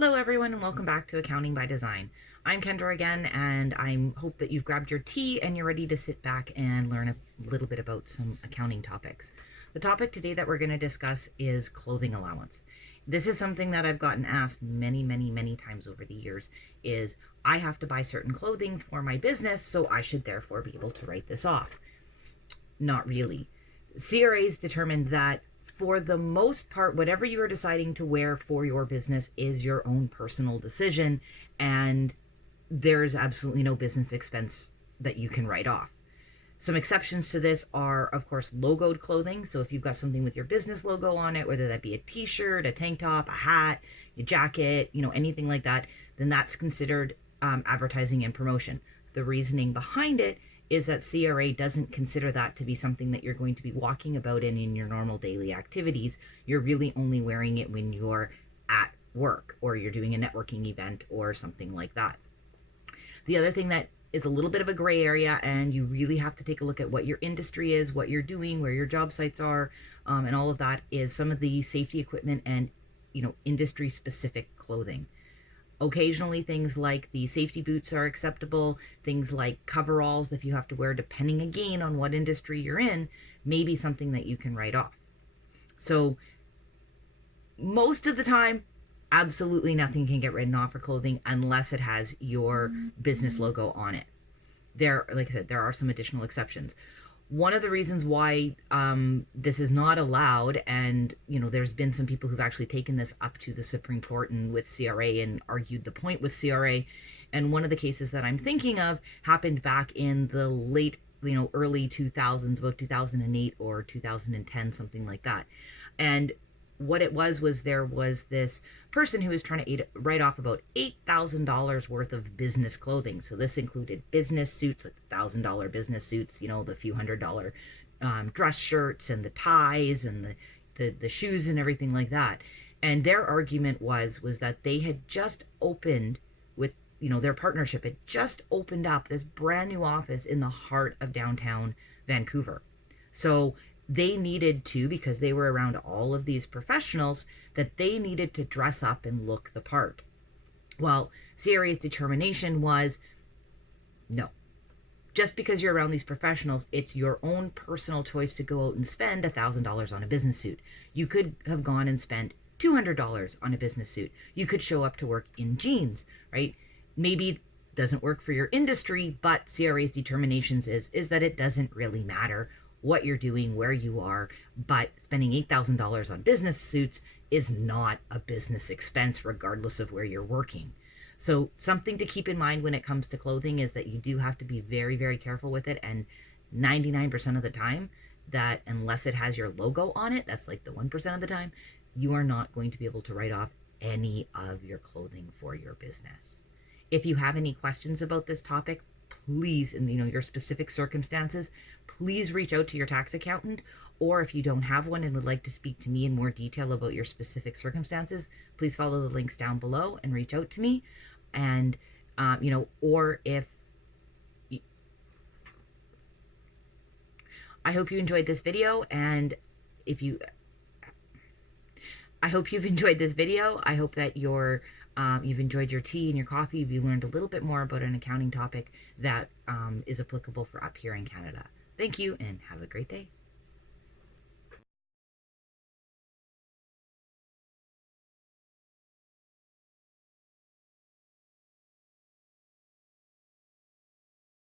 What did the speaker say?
Hello everyone and welcome back to Accounting by Design. I'm Kendra again, and I hope that you've grabbed your tea and you're ready to sit back and learn a little bit about some accounting topics. The topic today that we're going to discuss is clothing allowance. This is something that I've gotten asked many times over the years, is I have to buy certain clothing for my business, so I should therefore be able to write this off. Not really. CRA's determined that for the most part, whatever you are deciding to wear for your business is your own personal decision, and there's absolutely no business expense that you can write off. Some exceptions to this are, of course, logoed clothing. So if you've got something with your business logo on it, whether that be a t-shirt, a tank top, a hat, a jacket, anything like that, then that's considered advertising and promotion. The reasoning behind it is that CRA doesn't consider that to be something that you're going to be walking about in your normal daily activities. You're really only wearing it when you're at work or you're doing a networking event or something like that. The other thing that is a little bit of a gray area, and you really have to take a look at what your industry is, what you're doing, where your job sites are, and all of that, is some of the safety equipment and industry specific clothing. Occasionally things like the safety boots are acceptable. Things like coveralls, if you have to wear, depending again on what industry you're in, may be something that you can write off. So most of the time, absolutely nothing can get written off for clothing unless it has your business logo on it. Like I said, there are some additional exceptions. One of the reasons why this is not allowed, and there's been some people who've actually taken this up to the Supreme Court and with CRA and argued the point with CRA, and one of the cases that I'm thinking of happened back in the late early 2000s, about 2008 or 2010, something like that. And what it was there was this person who was trying to write off about $8,000 worth of business clothing. So this included business suits, like $1,000 business suits, the few $100 dress shirts and the ties and the shoes and everything like that. And their argument was that they had just opened with, their partnership had just opened up this brand new office in the heart of downtown Vancouver. So they needed to, because they were around all of these professionals, that they needed to dress up and look the part. Well, CRA's determination was, no. Just because you're around these professionals, it's your own personal choice to go out and spend $1,000 on a business suit. You could have gone and spent $200 on a business suit. You could show up to work in jeans, right? Maybe it doesn't work for your industry, but CRA's determinations is that it doesn't really matter what you're doing, where you are, but spending $8,000 on business suits is not a business expense regardless of where you're working. So something to keep in mind when it comes to clothing is that you do have to be very careful with it, and 99% of the time, that unless it has your logo on it, that's like the 1% of the time, you are not going to be able to write off any of your clothing for your business. If you have any questions about this topic, please, in your specific circumstances, please reach out to your tax accountant, or if you don't have one and would like to speak to me in more detail about your specific circumstances, please follow the links down below and reach out to me. And or if I hope you enjoyed this video, and I hope you've enjoyed this video. I hope that you've enjoyed your tea and your coffee. You learned a little bit more about an accounting topic that is applicable for up here in Canada. Thank you, and have a great day.